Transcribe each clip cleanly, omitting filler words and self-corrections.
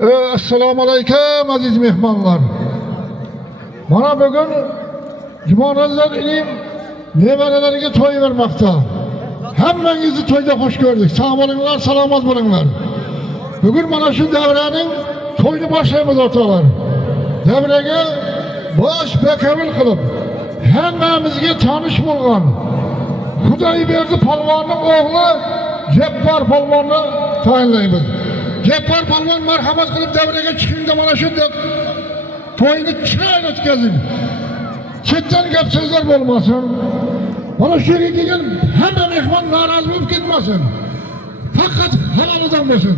Assalomu alaykum aziz mehmonlar. Mana bugun Jumonazar ilim nevaralariga to'y bermoqda. Hammangizni to'yda xush ko'rdik. Sog' bo'linglar, salomat bo'linglar. Bugun mana shu davraning to'yini boshlaymiz o'rtoqlar. Davraga bosh bekavil qilib hammamizga tanish bo'lgan Xudoyberdi polvonning o'g'li Jabbor polvonni tayinlaymiz. Jabbor polvon marhamat qilib davraga chiqingda mana shu to'yni chiroyli o'tkazing. Chetdan gap so'zlar bo'lmasin. Mana shu yerga kelgan hamma mehmon norozi bo'lib ketmasin. Faqat halolidan bo'lsin.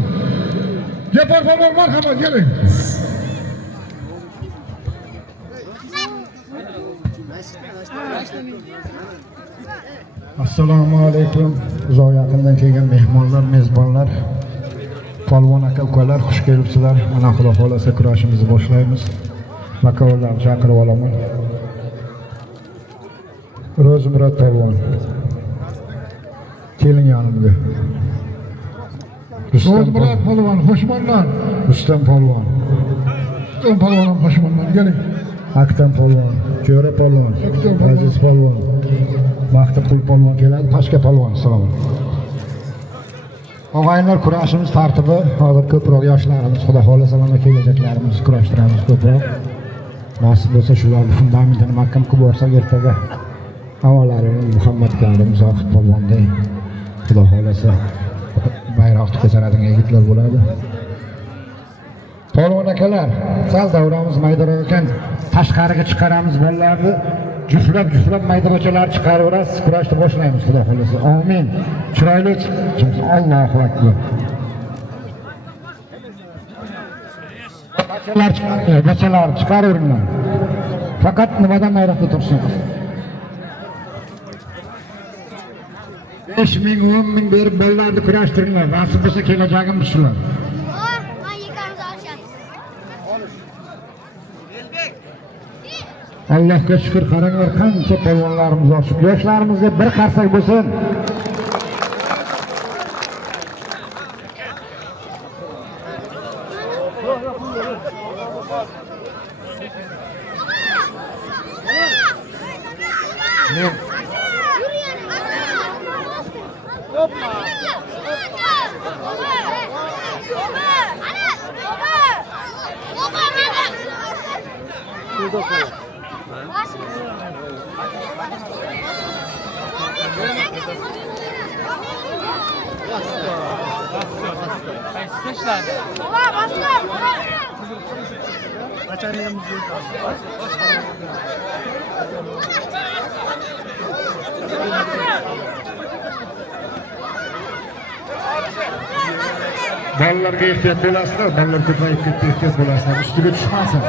Jabbor polvon marhamat keling. Assalomu alaykum. Uzoq yaqindan kelgan mehmonlar, mezbonlar, polvon aka ukalar, xush kelibsizlar. Mana Xudo xolasa kurashimizni boshlaymiz. Vakolatlarni chaqirib olaman. Ro'zmurod polvon. Keling yonimga. Ro'zmurod polvon, xushmanlar. Rustam polvon. Rustam polvon, xushmanlar. Keling. Aktam polvon, Jo'ra polvon, Aziz polvon, Maxtiqul polvon keladi, Toshka polvon. Salom. Og'aylar, kurashimiz tartibi hozir ko'proq yoshlarimiz, Xudo xolasa mana kelajaklarimiz kurashtiramiz ko'proq. Nasib bo'lsa shularning fundamentini mahkam qilib borsak ertaga avvallarimiz Muhammad Karim, Zohid polvonday Xudo xolasa bayroqni ko'taradigan yigitlar bo'ladi. Polvon akalar, sal davramiz maydonga ekan, tashqariga chiqaramiz bolalarni. Juflab maydonachalar chiqaraverasiz, kurashni boshlaymiz Xudo xolasa. Amin. Chiroyli chiqsin. Allohu akbar. Bachalar chiqaraveringlar. Faqat nimadan mayroqda tursin. 5 ming, 10 ming berib bolalarni kurashtiringlar. Nasib bo'lsa kelajagimiz shular. Allohga shukr, qaranglar qancha polvonlarimiz oshib. Yoshlarimizga bir qarsak bo'lsin. Bolalarga ehtiyot bo'lasizlar, bolalar ko'payib ketdi, ehtiyot bo'lasizlar, ustiga tushmasin.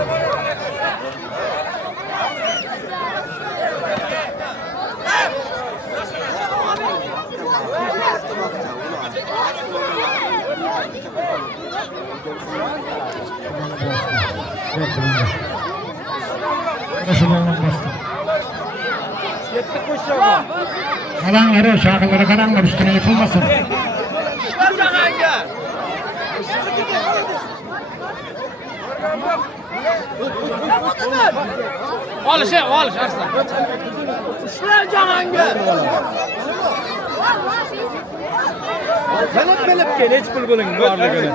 Qaranglar, shag'illari qaranglar, ustuna yiqilmasin. Olish Arslan. Ushlar jahonga. Bilib kel, hech pul bo'ling borligini.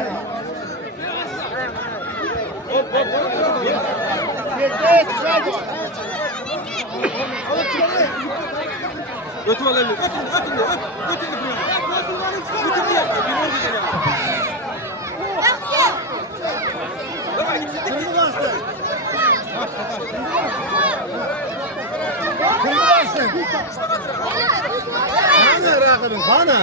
O'tib olaylik. Bana.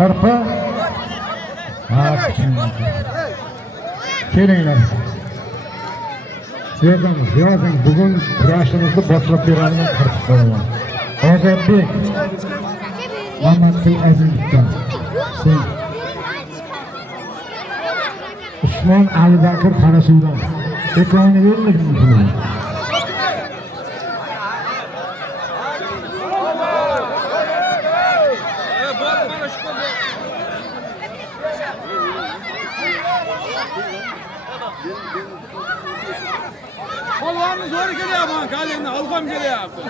Harpa. Kelinglar. Yozing. Bugun kurashimizni boshlab beradigan qirq qo'yaman. Ozodbek Mamatqul Azizovdan. Usmon Alibakir Qarasuvdan. Ekronni yo'llayman pulini. Polvonni zo'r kelyapman, kalingni halqam kelyapti.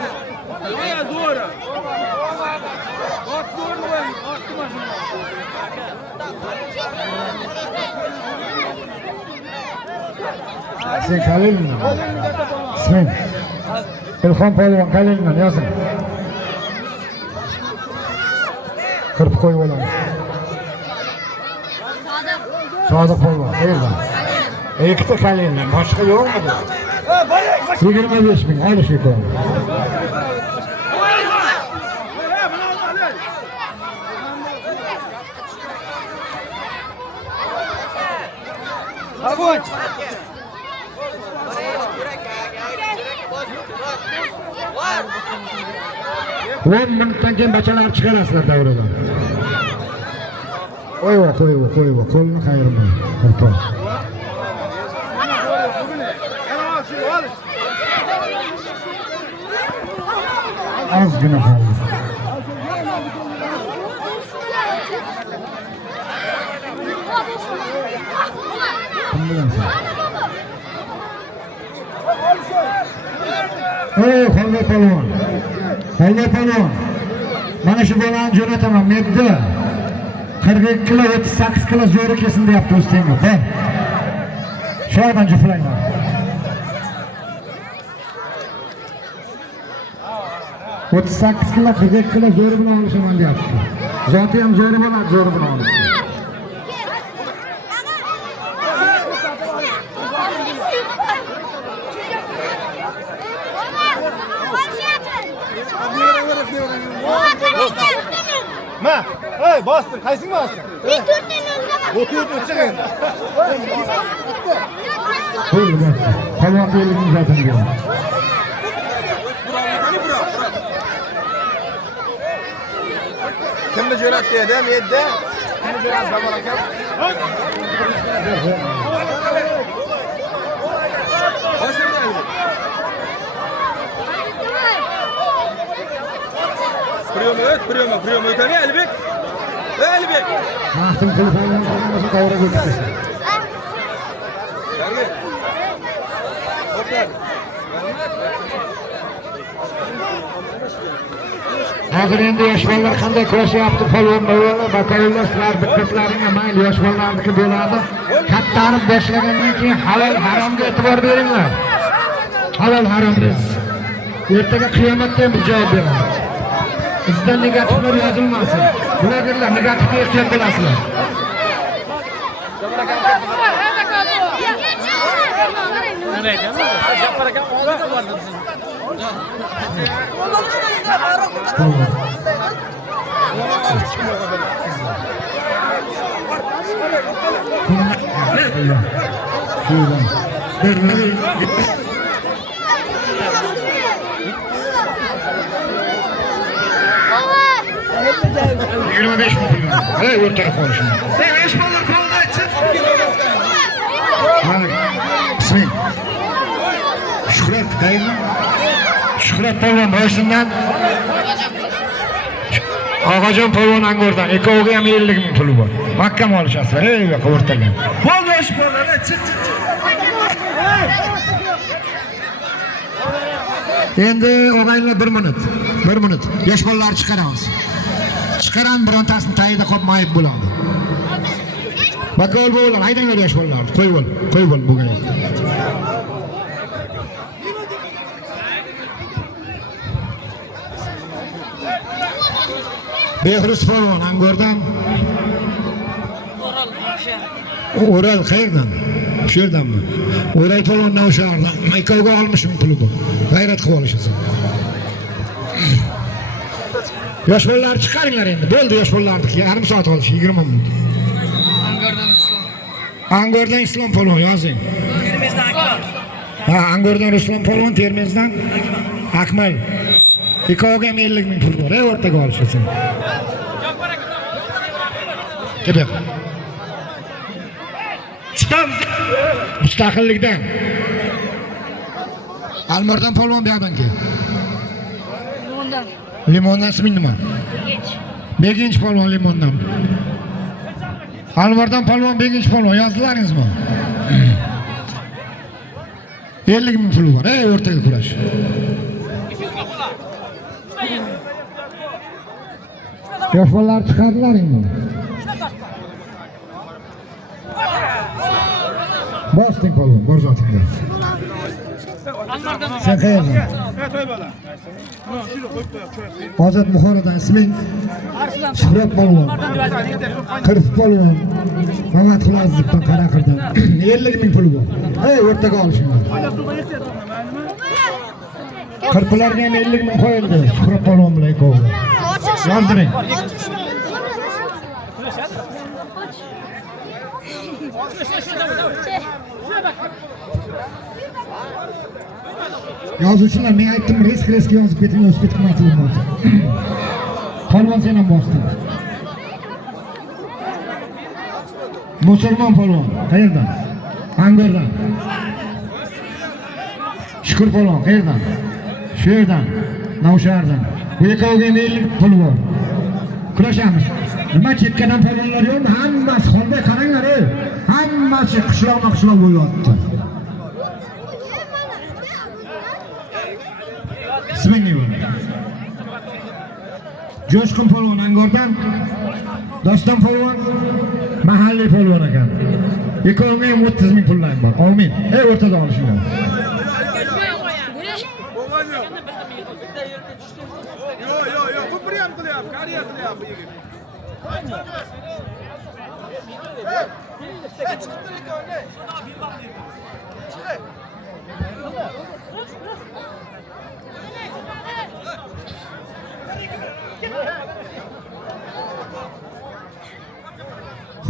Voya zo'r. Ot zo'r bo'ling, otni mashina. Sen kalingmi? Sen. Ilhom polvon kalingman yozing. Qirib qo'yib olamiz. Sodiq polvon, qayerda? Ikkita kalingman, boshqa yo'qmi? 25 ming olish ekan. Огонь! O'n minutdan keyin bachalar chiqarasizlar davradan. Qo'yva, qo'lni qayirma. Qo'rqoq. Ozgina qoldi. Kim bilansan? Xolva polvon. Mana shu bolani jo'nataman, mebdi. 42 kilo, 38 kilo zo'ri kesin deyapti O'ztenga. Bor. Sho'rdan juflayman. Otuz 38 kilo, 42 kilo zo'ri bilan olishaman deyapti. Zoti ham zo'ri bo'ladi, zo'ri bilan olish. Ma, hey, bostir, qaysing bostir? Men 4 o'tib chiqing. Qo'yinglar. Polvon yo'lini uzatib beradi. Kimni jo'natdi dedim, yeddi. Kimni jo'natdi Sabir akam? Прием, öteni Elbek. Elbek. Mahtum telefonini qo'ymasam to'g'ri o'tib. Hozir endi yosh bolalar qanday kurashyapti polvon bolalar, batalonlar sizlar bittalaringga mayli yosh bolalarniki bo'ladi. Kattarib boshlagandan keyin halol haromga e'tibor beringlar. Halol haromsiz. Ertaga qiyomatda ham biz javob beramiz. Bizdan negatiflar yozilmasin. Bularga negatifga ehtiyot bo'lasizlar. Hey, o'rtaga qolishim. Besh bolalar qo'lda chiq. Mana isming Shuhrat qayerda? Shuhrat polvon boshundan Og'ajon polvon Angordan ikkoviga ham 50 ming puli bor. Mahkam olishasizlar. Ey, o'rtaga. Qo'l yosh bolalar chiq. Endi og'aylar 1 minut. Yosh bolalar chiqaramiz. Chiqaran birontasini tayida qolib mayib bo'ladi. Bakol bo'lar, haydanglar yosh bolalar. Qo'yib ol bugun. Behruz polvon Angordan. O'ral qayerdan? Shu yerdanmi? O'ray polvondan o'sha yerdan. Maykovga olmishim puli bor. G'ayrat qilib olishasan. Yosh bolalar chiqaringlar endi. Bo'ldi yosh bolalarniki. Yarim soat qolish, 20 minut. Angordan Islom Polvon yozing. Ha, Angordan Islom Polvon, Termizdan Akmal. İkkovga 50.000 pul bor, o'rtaga olishsin. Kelib. Chiqamiz. Mustaqillikdan. Almordan Polvon buyoqdan kel. Limondan isming nima? Beginch Polvon Limondan. Almordan Polvon, Beginch Polvon yozdilaringizmi? 50.000 pul bor, o'rtaga kurash. Yosh bolalar chiqardilaringmi? Bosting Polvon, bor zotingda. Sen qayerdan? Ozod Buxorodan isming? Shuhrat Polvon. Qirf Polvon. Mamat Xulazovdan Qaraqirdan. 50.000 pul bor. O'rtaga olishinglar. Qirqlarga ham 50.000 qo'yildi. Shuhrat Polvon bilan ikkovi. Yozdiring. Yozuvchilar, men aytdim, risk yozib keting, o'zib ketmoqchilik bo'lsa. Polvon sen ham bosding. Musulmon Polvon, qayerdan? Angordan. Shukur Polvon, qayerdan? Shu yerdan, Navshardan. Bu ikkoviga 50 pul bor. Kurashamiz. Nima ketgandan polvonlar yo'qmi? Hammasi holday qaranglar, hammasi qishloqma-qishloq bo'lyapti. Isming nima? Jo'shqin Polvon Angordan, Doston Polvon mahalliy polvon ekan. Ikkoviga ham 30.000 pullar bor. Amin. O'rtada olishinglar. Yo, bu priyam qilyapti, qariya qilyapti yigit.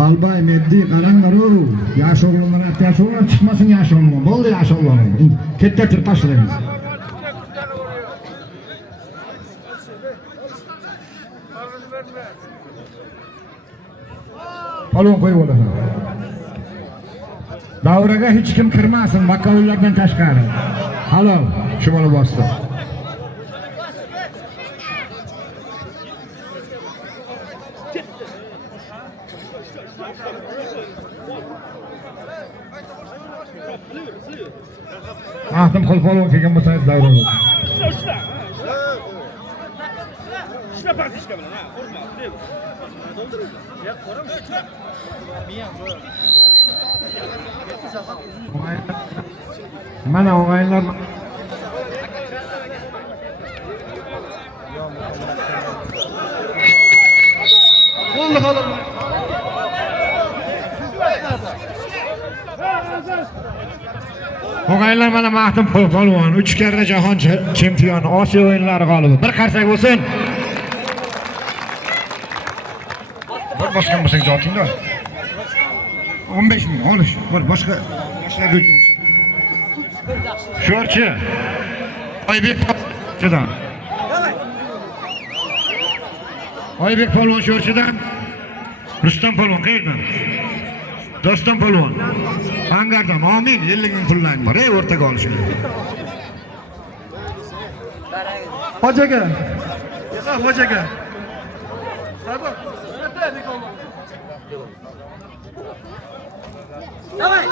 Qalbay Meddi qaranglar-ku. Yosh o'g'illar, yosh o'g'illar chiqmasin, yosh o'g'illar. Bo'ldi yosh o'g'illar. Kettirib tashlaymiz. Polvon qo'yib olasan. Davraga hech kim kirmasin, makovullardan tashqari. Halol, shu bola bosdi. Ahtim qo'l polvon kelgan bo'lsangiz davraga. Mana o'g'aylar bo'ldi xolos. O'g'aylar mana Mahtum polvon 3 karra jahon chempioni, Osiyo o'yinlari g'olibi. Bir qarsak bo'lsin. Bir boshqa bo'lsang zotingda. 15.000 olish. Bir boshqa Sho'rchi. Oybek Sho'rchidan. Oybek polvon Sho'rchidan. Rustam polvon qayerdan? Doston polvon. Angordan. Amin. 50.000 pullang bor. O'rtaga olishinglar. Hojaga. Hojaga. Давай.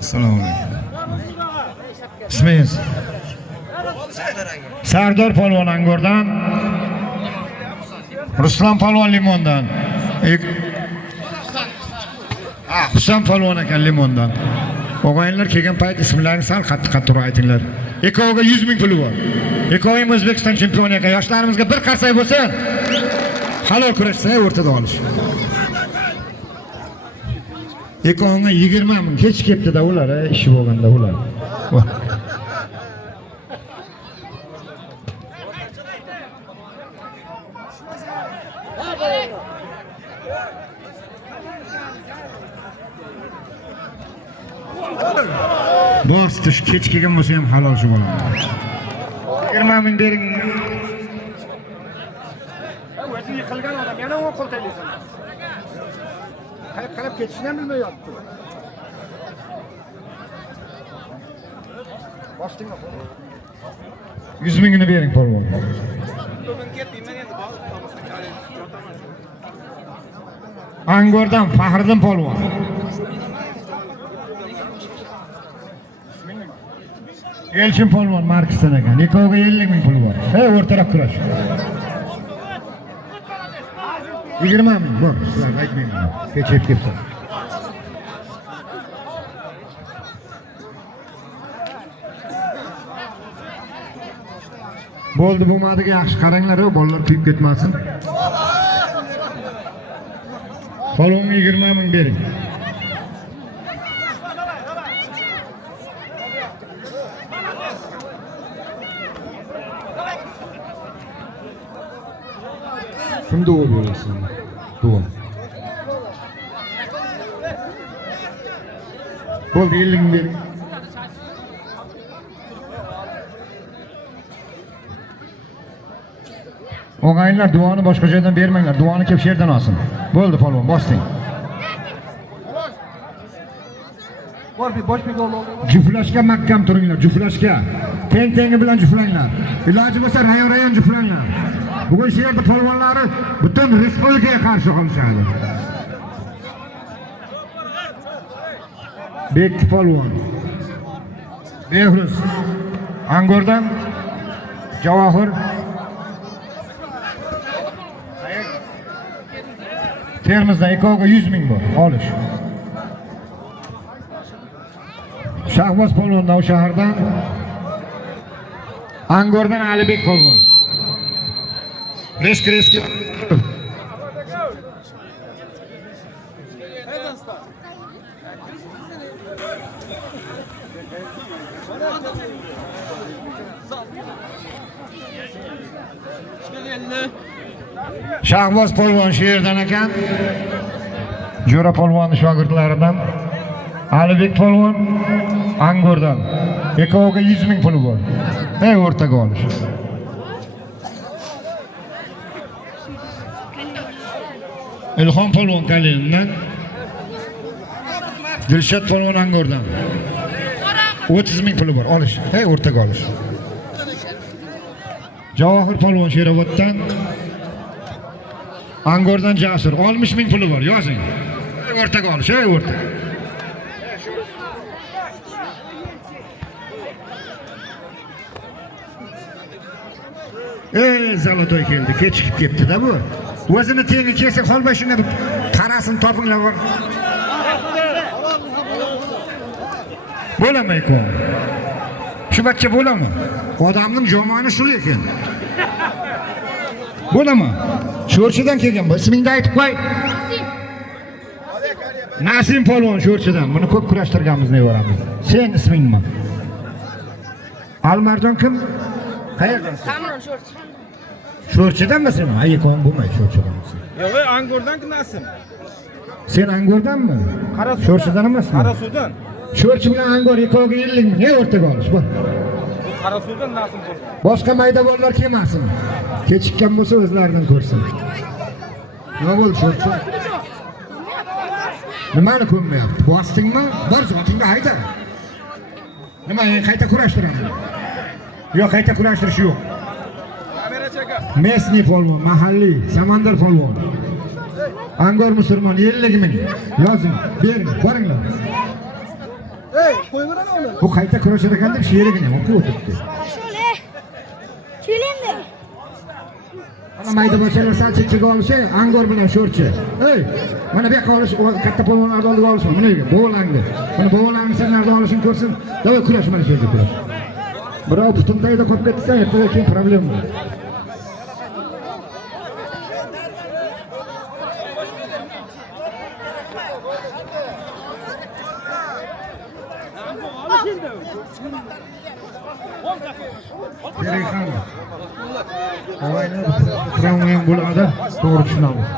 Assalomu alaykum. Ismingiz? Sardor polvon Angordan. Ruslan polvon Limondan. Husan polvon ekan Limondan. O'g'aylar kelgan payt ismlarini sal qattiq-qattiq aytinglar. Ikkoviga 100.000 puli bor. Ikkovi O'zbekiston chempioni ekan. Yoshlarimizga bir qarsak bo'lsin. Halol kurashsa o'rtada olish. Ikkoviga 20.000 hech ketdi-da ular, ishi bo'lganda ular. Bositish kechkigan bo'lsa ham halol shu bo'ladi. 20 ming bering. O'zing yiqilgan odam yana o'q qo'ltaylaysan. Qarab ketishni ham bilmayapti. Bostingmi? 100 mingini bering polvon. Bugun ketmayman endi Angordan Faxriddin polvon. Elchin polvon Markisdan ekan. Ikkoviga 50 ming puli bor. O'rtaroq kurash. 20 ming bor. Sizlar aytmayman. Kechib ketsin. Bo'ldi, bo'lmadiga yaxshi qaranglar, bolalar kuyib ketmasin. Polvonga 20 ming bering. Shunda o'ylaysan. To'g'ri. Bo'ldi, 50 ming bering. O'g'aylar duoni boshqa joydan bermanglar. Duoni kelib sherdan olsin. Bo'ldi polvon, bosting. Bor bir bosh mega oldi. Juflashga mahkam turinglar, juflashga. Teng-tengi bilan juflanglar. Iloji bo'lsa rayon-rayon juflanglar. Bugun shu yerda polvonlari butun respublikaga qarshi qolishadi. Bek polvon. Behruz. Angordan Javohir. Termizdan ikkoviga 100 ming bor. Olish. Shahboz polvon Navshahardan. Angordan Alibek polvon. Reski. Shahboz polvon shu yerdan ekan. Jo'ra polvon shogirdlaridan. Alibek polvon Angordan. Ikkoviga 100 ming puli bor. O'rtaga olish. Ilhom polvon Kalindan. Dilshod polvon Angordan. 30 ming puli bor. Olish. O'rtaga olish. Javohir polvon Sheroboddan. Angordan Jasur 60 ming puli bor. Yozing. O'rtaga olish. O'rta. Zalotoy keldi. Kechikib ketdi-da bu. O'zini tengi kelsa qolmay shunga qarasin topinglar bor. Bo'lamayku. Shu bachcha bo'lami? Odamning jomoni shu ekan. Bo'lami? Sho'rchidan kelgan bu. Ismingni aytib qo'y. Nasim polvon Sho'rchidan. Buni ko'p kurashtirganmiz nevaramiz. Sen isming nima? Almarjon kim? Qayerdansan? Kamron Sho'rchi. Sho'rchidanmi sen? Ayikon bo'lmaydi Sho'rchidansan. Yo'q, Angordan Nasim. Sen Angordanmi? Sho'rchidan emasmi? Qarasuvdan. Sho'rchi bilan Angor ikkoviga 50 ming. O'rtaga olish bu. Qarasuvdan Nasim bo'ldi. Boshqa mayda bolalar kelmasin. Kechikkan bo'lsa o'zlaridan ko'rsin. Nima bo'ldi Sho'rchi? Nimani ko'nmayapti? Bosdingmi? Bor zotingga hayda. Nima, qayta kurashtiraman? Yo'q, qayta kurashtirish yo'q. Kamera cheka. Mesni polvon, mahalliy, Samandar polvon. Angor musulmon 50 ming. Yozing, bering, boringlar. Qo'yveradi uni. Bu qayta kurashar ekan deb sherigini o'qib o'tibdi. Shule. Kelindi. Ana mayda bolalar sal chekkaga olishi, Angor bilan Sho'rchi. Mana bu yoqqa olish, katta polvonlarni oldiga olishma. Mana yerga bo'g'olangni. Mana bo'g'olangni senlarni olishini ko'rsin. Davay kurash mana shu yerda kurash. Birov butundayda qolib ketsa, ertaga keyin problem bo'ladi. Kerak ham. Avaylar tramvay bo'ladi, to'g'ri tushunamiz.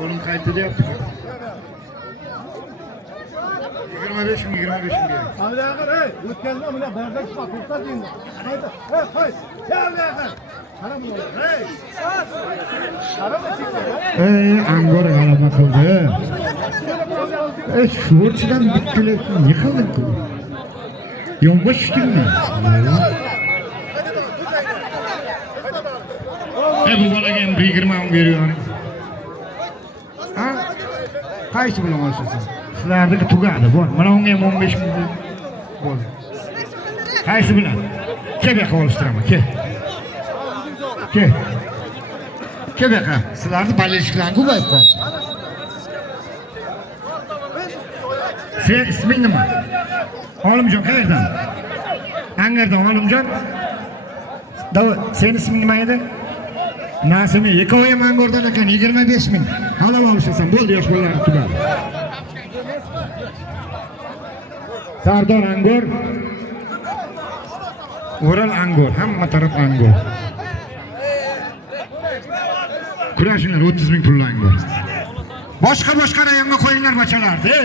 Oğlum kayıtlı yaptı. 25 mi 25 mi diye. Abi yakın hey. Ülkende mi lan? Bardak bak. Kurtar deyin. Haydi. Hey. Gel yakın. Haram mı? Hey. Haram mı çıktı? Angora g'alaba qildi. Sho'rchidan bitdilar. Yiqilding ku. Yonbosh tushdingmi? Bu bolaga ham 20 ming beriyor. Ha? Qaysi bilan olasizlar? Sizlarniki tugadi, bor. Mana unga ham 15 ming bo'ldi. Qaysi bilan? Kel bu yoqqa olishtiraman, kel. Kel. Kel bu yoqqa. Sizlarni bolельщиklaring ko'payib qoldi. Sen isming nima? Olimjon qayerdan? Angardan Olimjon. Davlat, senin ismin nima edi? Nasimi, ikkovi ham Angordan ekan, 25 ming. Halol olishasan, bo'ldi yosh bolalar tugadi. Sardor Angor. O'ral Angor, hamma taraf Angor. Kurashinglar 30 ming pul Angor. Boshqa rayonga qo'yinglar bachalarni.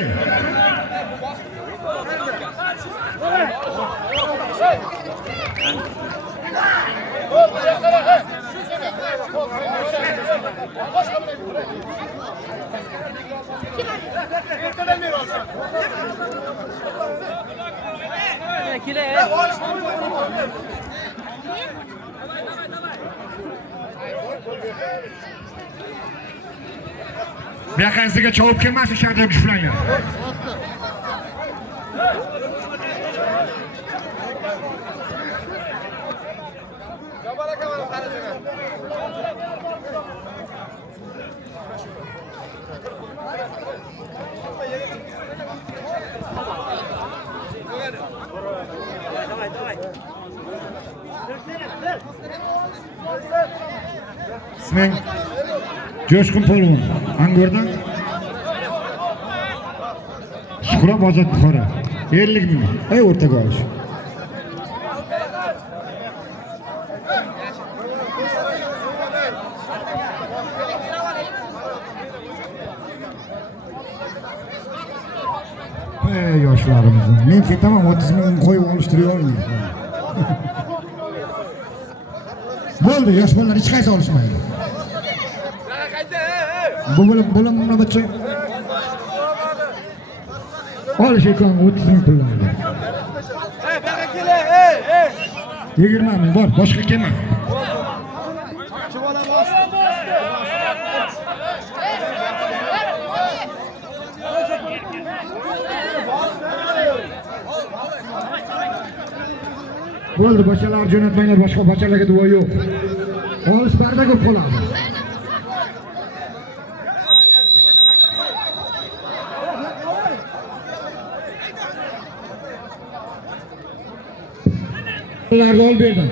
Bu yoqqa sizga chavib kelmasin, shartga tushlangan. İsming Jo'shqin Polvon, Angordan. Shuhrat Ozod Buxoro. 50 ming. Ey o'rtaga olish. Ey yoshlarimizni. Men ketaman 30 ming qo'yib olishtiriy olmayman. Bo'ldi, yosh bolalar hech qaysi olishmaydi. Bu bo'lim nima bo'lsa? Olish ekan 30 ming pullarni. Hey, bana kele, hey. 20 ming bor, boshqa kelma. Çuvala bastı. Bo'ldi, bachalar jo'natmanglar, boshqa bachalarga duo yo'q. Olish barda ko'p qoladi. Ularni olib berdim.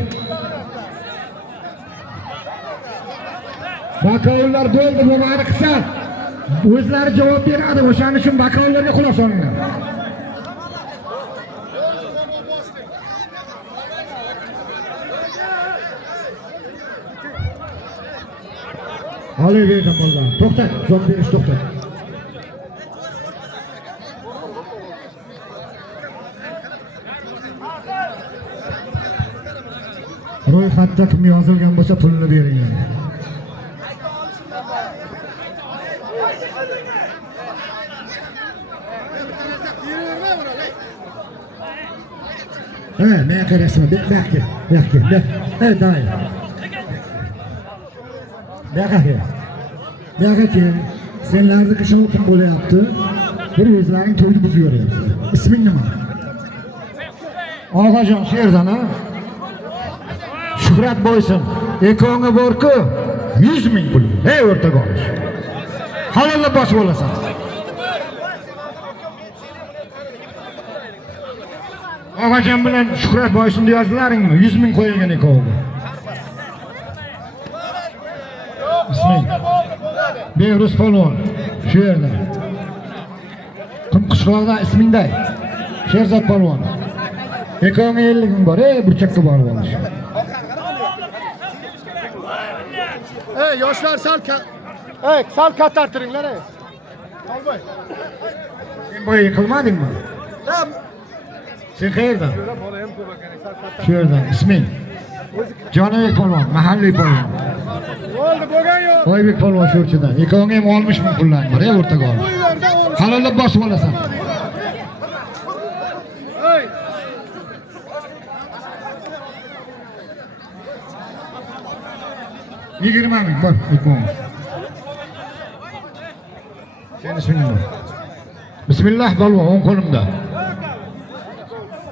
Bakovullar bo'ldi, bu mani qilsa, o'zlari javob beradi. O'shaning uchun bakovullarga quloq solinglar. Olayverdim bo'ldi. To'xta, javob berish to'xta. Ro'yxatda kim yozilgan bo'lsa pulni beringlar. Men qarasam, bekki. Davay. Bekki. Senlarni qishim kim bo'layapti? Bir o'zlaring to'yni buzib yuryapsiz. Isming nima? Og'ajon Sherdan, ha? Shuhrat Boysun. Ekonga bor-ku 100 ming pul. Ey o'rtaga olish. Halollab bosib olasan. Og'ajon bilan Shuhrat Boysunni yozdilaringmi? 100 ming qo'yilgan ekonga. Isming Behruz Polvon. Shu yerda. Qumqishloqda ismingday. Sherzod Polvon. Ekonga 50 ming bor. Burchakka borib olish. yoshlar sal kattartiringlar. Olmay. Sen boya yıkılmadın mı? Sen qayerdan? Shu yerdan. Isming? Jonibek polvon, mahalliy polvon. Bo'ldi, bo'lgan yo'q. Oybek polvon sho'rchidan. Ikkoving ham olmishmi pullarni? Bor, o'rtaga ol. Halollab bosib olasan. Hey. Yigirma ming bor, ikkoving. Sen isming nima? Bismillah polvon, o'ng qo'limda.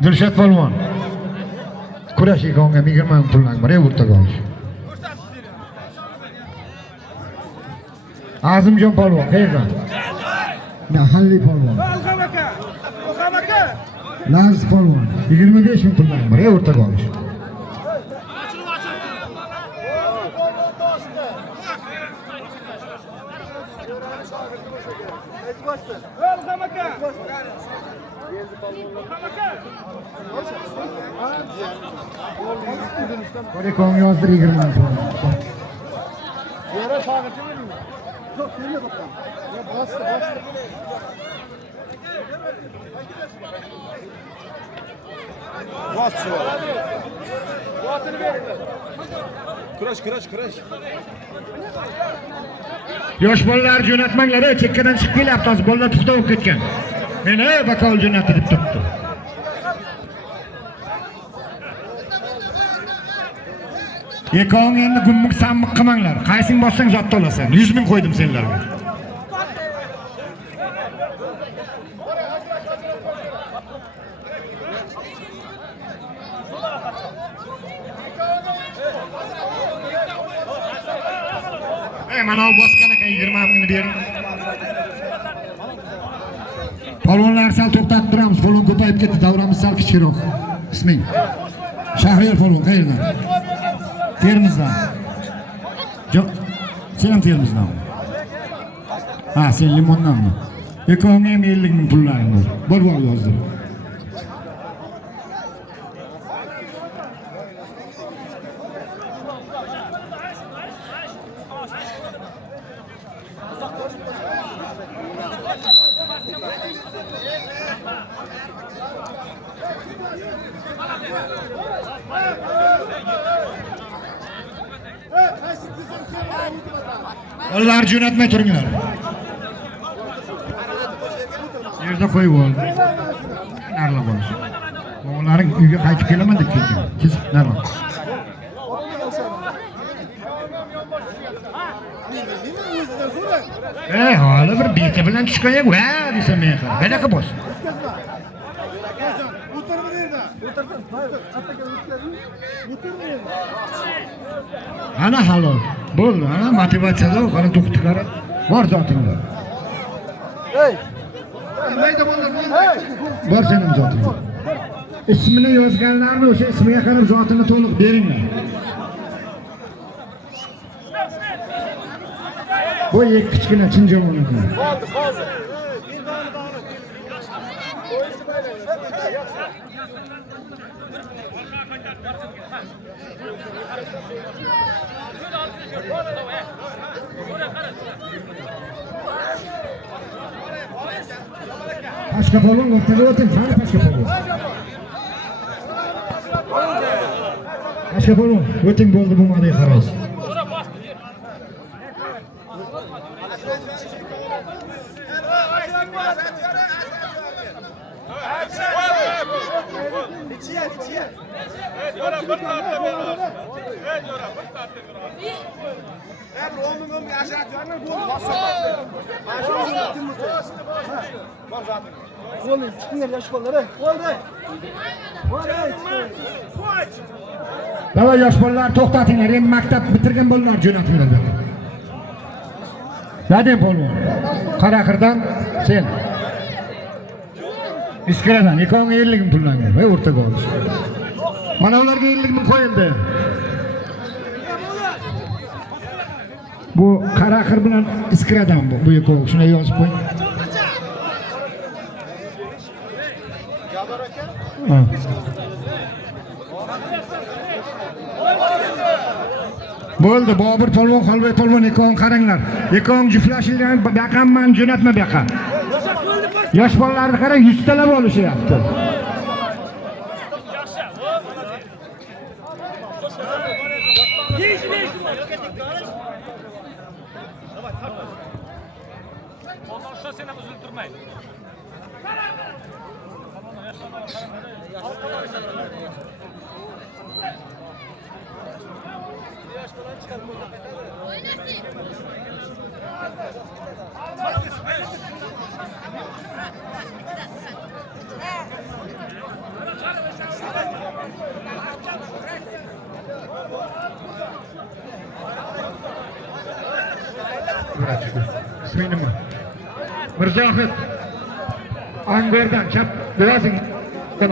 Dilshod polvon. Kurash ikkovingga 20 ming pullarni bor, o'rtaga ol. Azimjon polvon, qayerdan? Mahalliy polvon. Alham aka. Laz polvon, 25 ming pullarni bor, o'rtaga ol. Alham aka. Ko'rikon yozdir 20 ming pul. Yere şagirti vereyim. Yok, nereye bakalım? Ya bastı. Bas şu an. Bu atını verin. Kıraş. Yosh bolalar jo'natmanglar, chekkadan chiqib kelyapti, hozir bolalar puxta bo'lib ketgan. Meni bakol jo'natdi deb turibdi. Ikkoving endi gummuk sammiq qilmanglar. Qaysing bossang zotda olasan. 100 ming qo'ydim senlarga. Mana bu bosgan ekan 20 mingni bering. Polvonlar sal to'xtatib turamiz. Polvon ko'payib ketdi, davramiz sal kichikroq. Isming? Shahriyor polvon, qayerdan? Termizdan. Sen ham Termizdan. Ha, sen Limondanmi? Ikkoving ham 50 ming pullaring bor. Bor yozdir. Bolalar jo'natmay turinglar. Yerda qo'yib ol. Narla bo'lish. O'g'laring uyga qaytib kelaman deb kelgan. Siz narla. Hali bir beti bilan tushgan, va desam men qara. Qanaqa bo'sh? O'tirma yerda. O'tirsin. Attaga o'tkazing. O'tirmaydi. Ana halol. Bo'ldi, ana motivatsiyada qani to'xtab qara. Bor zotingda. Hey. Bor sening zoting. Ismini yozganlarni o'sha ismiga qarab zotini to'liq beringlar. Bu kichkina chinjamon. Bo'ldi. Pashka polvon o'rtaga o'ting, qani pashka polvon. Pashka polvon, o'ting bo'ldi bo'lmadi qaraysiz. Davay yosh bolalar to'xtatinglar, endi maktab bitirgan bolalar jo'natinglar. Dadem polvon. Qaraqirdan sen. Iskaradan ikkoving 50 ming pullangan va o'rtaga olish. Mana ularga 50 ming qo'yildi. Bu qaraqir bilan iskaradan bu ikkovi. Shuni yozib qo'ying. Bo'ldi, Bobur polvon, Xolboy polvon ikkoving qaranglar. Ikkoving juftlashilgan baqamman, jo'natma baqa. Yosh bolalarni qara 100 talab olishyapti. İsmi nima? Mirzohid. Angordan chap, bo'vasing.